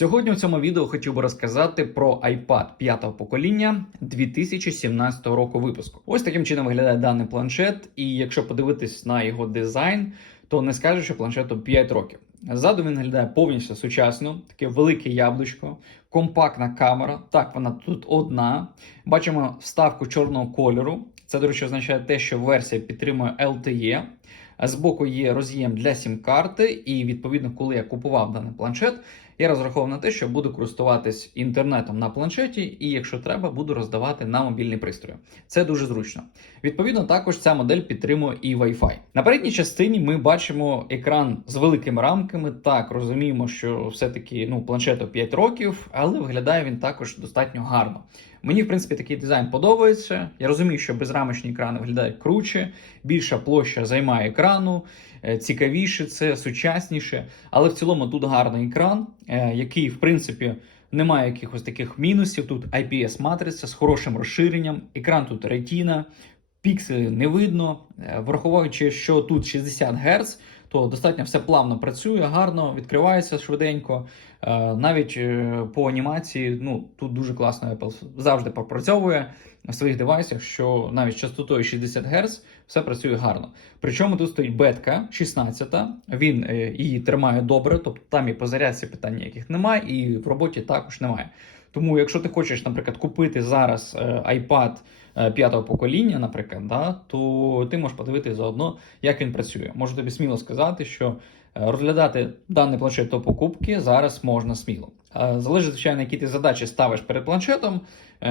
Сьогодні у цьому відео хотів би розказати про iPad п'ятого покоління 2017 року випуску. Ось таким чином виглядає даний планшет, і якщо подивитись на його дизайн, то не скажу, що планшету 5 років. Ззаду він виглядає повністю сучасно, таке велике яблучко, компактна камера. Так, вона тут одна. Бачимо вставку чорного кольору. Це, до речі, означає те, що версія підтримує LTE. Збоку є роз'єм для сім-карти, і відповідно, коли я купував даний планшет, я розраховував на те, що буду користуватись інтернетом на планшеті, і якщо треба, буду роздавати на мобільний пристрої. Це дуже зручно. Відповідно, також ця модель підтримує і Wi-Fi. На передній частині ми бачимо екран з великими рамками. Так, розуміємо, що все-таки ну, планшету 5 років, але виглядає він також достатньо гарно. Мені, в принципі, такий дизайн подобається. Я розумію, що безрамочні екрани виглядають круче, більша площа займає екрану, е, цікавіше, це сучасніше. Але в цілому тут гарний екран, е, який, в принципі, не має якихось таких мінусів. Тут IPS-матриця з хорошим розширенням, екран тут Retina, пікселі не видно. Е, Враховуючи, що тут 60 Гц, то достатньо все плавно працює, гарно відкривається швиденько. Е, Навіть е, по анімації, ну тут дуже класно Apple завжди попрацьовує в своїх девайсах, що навіть частотою 60 Гц все працює гарно. Причому тут стоїть бетка 16, він е, її тримає добре, тобто там і по зарядці питань ніяких немає, і в роботі також немає. Тому, якщо ти хочеш, наприклад, купити зараз е, iPad е, п'ятого покоління, наприклад, да, то ти можеш подивитися заодно, як він працює. Можу тобі сміло сказати, що е, розглядати даний планшет до покупки зараз можна сміло. Залежить, звичайно, які ти задачі ставиш перед планшетом,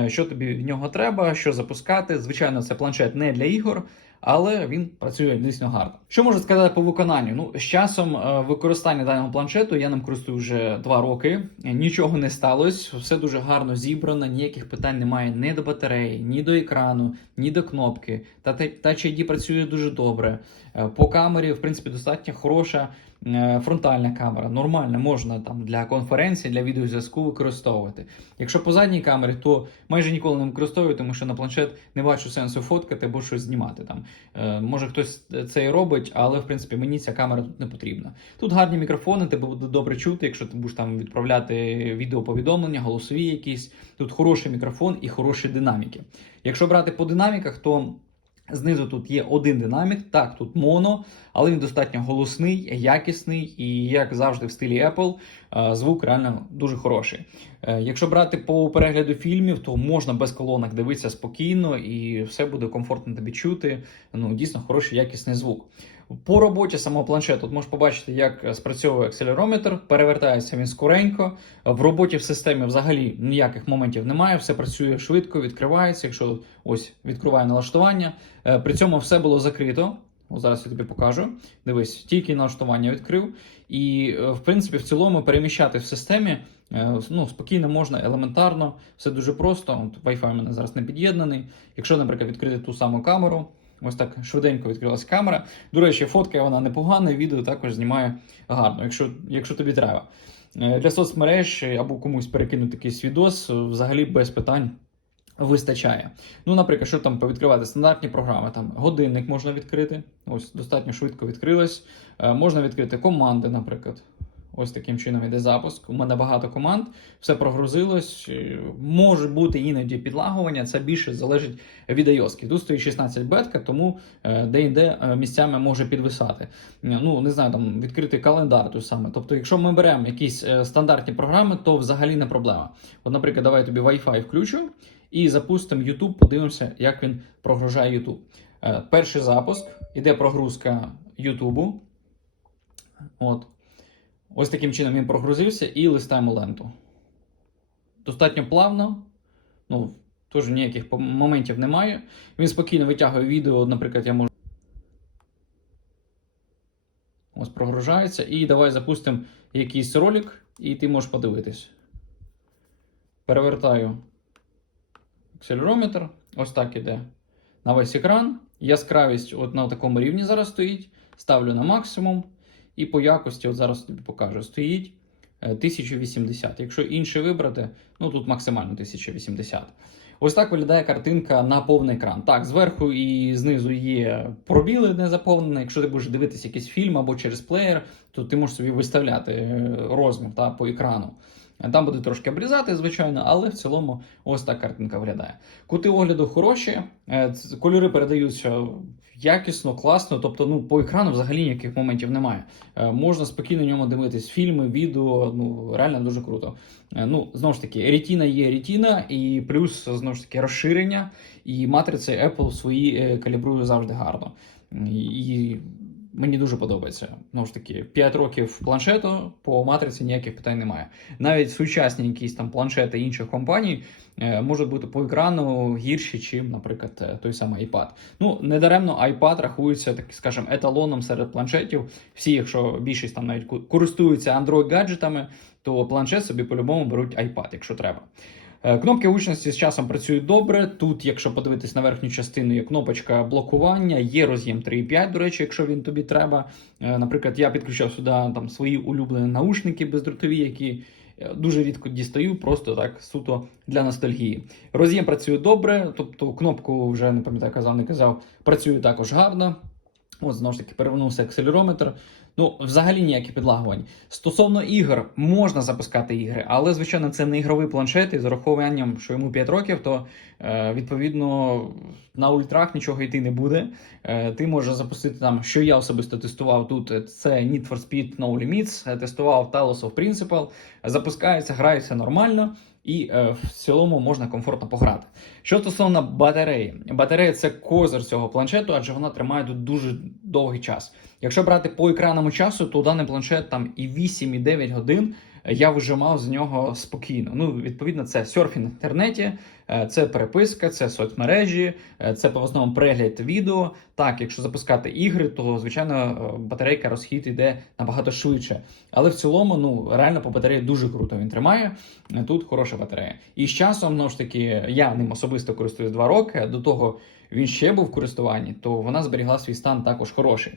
що тобі в нього треба, що запускати. Звичайно, це планшет не для ігор. Але він працює дійсно гарно. Що можу сказати по виконанню? Ну, з часом е, використання даного планшету я ним користую вже два роки. Нічого не сталося, все дуже гарно зібрано, ніяких питань немає ні до батареї, ні до екрану, ні до кнопки. Та та, ID працює дуже добре. Е, По камері, в принципі, достатньо хороша фронтальна камера. Нормально можна там для конференції, для відеозв'язку використовувати. Якщо по задній камері, то майже ніколи не використовую, тому що на планшет не бачу сенсу фоткати або щось знімати там. Е, Може хтось це і робить, але в принципі мені ця камера тут не потрібна. Тут гарні мікрофони, тебе буде добре чути, якщо ти будеш там відправляти відеоповідомлення, голосові якісь. Тут хороший мікрофон і хороші динаміки. Якщо брати по динаміках, то Знизу тут є один динамік, так, тут моно, але він достатньо голосний, якісний і, як завжди, в стилі Apple, е, звук реально дуже хороший. Е, Якщо брати по перегляду фільмів, то можна без колонок дивитися спокійно і все буде комфортно тобі чути. Ну, дійсно хороший якісний звук. По роботі самого планшету тут можеш побачити, як спрацьовує акселерометр, перевертається він скоренько. В роботі в системі взагалі ніяких моментів немає, все працює швидко, відкривається. Якщо ось відкриває налаштування, Е, при цьому все було закрито. Зараз я тобі покажу. Дивись, тільки налаштування відкрив. І, е, в принципі, в цілому переміщати в системі е, ну, спокійно можна, елементарно, все дуже просто. От Wi-Fi у мене зараз не під'єднаний. Якщо, наприклад, відкрити ту саму камеру, ось так швиденько відкрилася камера. До речі, фотка вона непогана, відео також знімає гарно, якщо, якщо тобі треба. Е, Для соцмереж або комусь перекинути якийсь відос, взагалі без питань. Вистачає. Ну, наприклад, що там повідкривати стандартні програми, там годинник можна відкрити. Ось достатньо швидко відкрилось. Е, можна відкрити команди, наприклад. Ось таким чином іде запуск. У мене багато команд, все прогрузилось. Е, Може бути іноді підлагування, це більше залежить від iOS. Тут стоїть 16 бетка, тому е, де-інде е, місцями може підвисати. Ну, не знаю, там відкрити календар той саме. Тобто, якщо ми беремо якісь стандартні програми, то взагалі не проблема. От, наприклад, давай тобі Wi-Fi включу. І запустимо YouTube, подивимося, як він прогружає YouTube. Перший запуск, іде прогрузка YouTube. От. Ось таким чином він прогрузився і листаємо ленту. Достатньо плавно. Ну, теж ніяких моментів немає. Він спокійно витягує відео, наприклад, я можу. Ось прогружається. І давай запустимо якийсь ролик, і ти можеш подивитись. Перевертаю акселерометр. Ось так іде на весь екран. Яскравість от на такому рівні зараз стоїть. Ставлю на максимум. І по якості, от зараз тобі покажу, стоїть е, 1080. Якщо інше вибрати, ну тут максимально 1080. Ось так виглядає картинка на повний екран. Так, зверху і знизу є пробіли не заповнені. Якщо ти будеш дивитися якийсь фільм або через плеєр, то ти можеш собі виставляти е, розмір та, по екрану. Там буде трошки обрізати, звичайно, але в цілому ось так картинка виглядає. Кути огляду хороші, е, кольори передаються якісно, класно. Тобто, ну по екрану взагалі ніяких моментів немає. Е, Можна спокійно ньому дивитись фільми, відео. Ну реально дуже круто. Е, Ну знову ж таки, ретіна є ретіна, і плюс знову ж таки розширення. І матриці Apple свої калібрує завжди гарно. І мені дуже подобається. Знову ж таки, 5 років планшету по матриці ніяких питань немає. Навіть сучасні якісь там планшети інших компаній е, можуть бути по екрану гірші, чим, наприклад, е, той самий iPad. Ну, недаремно iPad рахується, так скажем, еталоном серед планшетів. Всі, якщо більшість там навіть користуються Android гаджетами, то планшет собі по-любому беруть iPad, якщо треба. Е, Кнопки гучності з часом працюють добре. Тут, якщо подивитись на верхню частину, є кнопочка блокування, є роз'єм 3.5, до речі, якщо він тобі треба. Е, Наприклад, я підключав сюди там свої улюблені наушники бездротові, які е, дуже рідко дістаю, просто так суто для ностальгії. Роз'єм працює добре, тобто кнопку вже не пам'ятаю, казав, не казав, працює також гарно. От знову ж таки перевернувся акселерометр. Ну, взагалі ніяких підлагувань. Стосовно ігор, можна запускати ігри, але звичайно це не ігровий планшет, і з урахуванням, що йому 5 років, то е, відповідно на ультрах нічого йти не буде. Е, ти можеш запустити там, що я особисто тестував тут. Це Need for Speed No Limits, е, тестував Talos of Principle. Запускається, грається нормально. І е, в цілому можна комфортно пограти. Що стосовно батареї, батарея це козир цього планшету, адже вона тримає тут дуже довгий час. Якщо брати по екранному часу, то даний планшет там і 8, і 9 годин я вижимав з нього спокійно. Ну, відповідно, це серфінг в інтернеті, е, це переписка, це соцмережі, е, це по основному перегляд відео. Так, якщо запускати ігри, то звичайно е, батарейка розхід йде набагато швидше. Але в цілому, ну реально по батареї дуже круто він тримає. Тут хороша батарея. І з часом, ну ж таки, я ним особисто користуюсь 2 роки. До того він ще був в користуванні, то вона зберігла свій стан також хороший.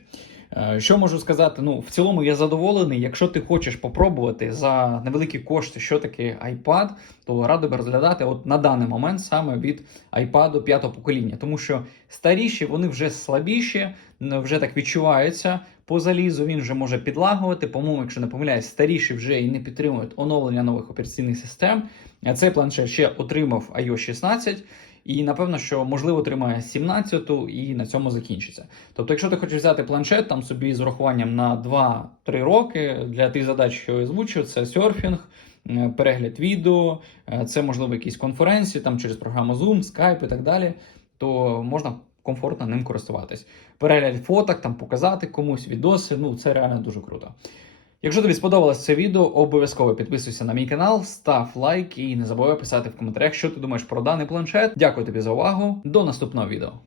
Е, Що можу сказати? Ну, в цілому я задоволений. Якщо ти хочеш попробувати за невеликі кошти, що таке iPad, то радий би розглядати от на даний момент саме від iPad п'ятого покоління, тому що старіші вони вже слабіші, вже так відчуваються. По залізу він вже може підлагувати. По-моєму, якщо не помиляюсь, старіші вже і не підтримують оновлення нових операційних систем. Цей планшет ще отримав iOS 16. І напевно, що можливо отримає 17-ту і на цьому закінчиться. Тобто, якщо ти хочеш взяти планшет там собі з урахуванням на 2-3 роки для тих задач, що я озвучив, це серфінг, е, перегляд відео, е, це можливо якісь конференції там через програму Zoom, Skype і так далі, то можна комфортно ним користуватись. Перегляд фоток, там показати комусь відоси, ну це реально дуже круто. Якщо тобі сподобалось це відео, обов'язково підписуйся на мій канал, став лайк і не забувай писати в коментарях, що ти думаєш про даний планшет. Дякую тобі за увагу. До наступного відео.